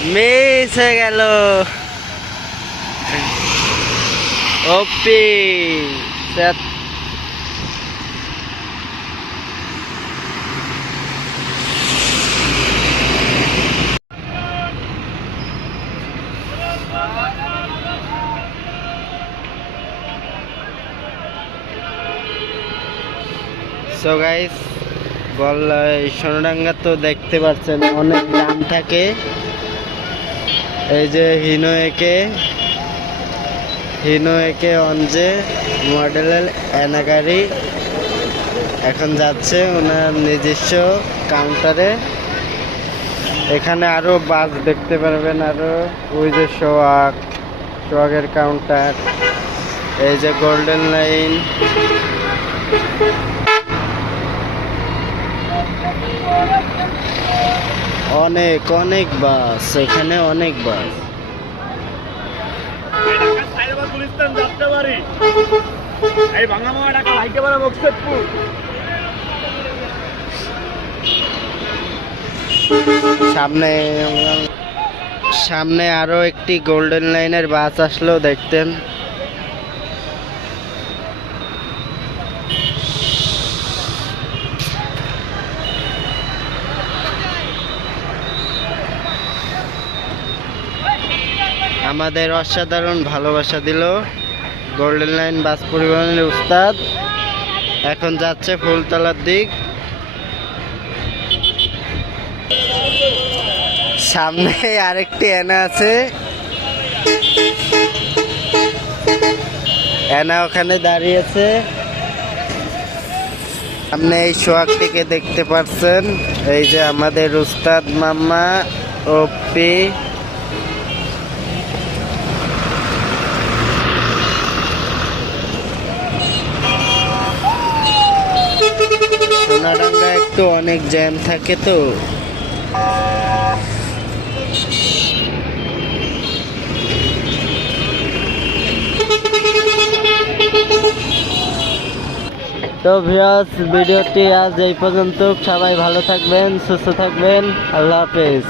পৌঁছে গেল। ওপি সো গাইস বল সোনাডাঙ্গা তো দেখতে পাচ্ছেন অনেক দাম থাকে। এই যে হিনোয়েকে হিনোয়েকে অঞ্জে, মডেলের এনাগাড়ি এখন যাচ্ছে ওনার নিজস্ব কাউন্টারে এখানে আরও বাস দেখতে পারবেন আরও। ওই যে সোয়াগ সোয়াগের কাউন্টার এই যে গোল্ডেন লাইন অনেক অনেক বাস, এখানে অনেক বাস। সামনে সামনে আরও একটি গোল্ডেন লাইনের বাস আসলো, দেখতেন। আমাদের অসাধারণ ভালোবাসা দিল গোল্ডেন লাইন বাস পরিবহনের উস্তাদ। এখন যাচ্ছে ফুলতলার দিক। সামনে আরেকটি এনা আছে। এনা ওখানে দাঁড়িয়েছে সামনে এই সোহাগটিকে দেখতে পাচ্ছেন। এই যে আমাদের উস্তাদ মাম্মা ওপি একটু অনেক জ্যাম থাকে তো। তো ভিউয়ার্স, ভিডিওটি আজ এই পর্যন্ত। সবাই ভালো থাকবেন, সুস্থ থাকবেন। আল্লাহ হাফেজ।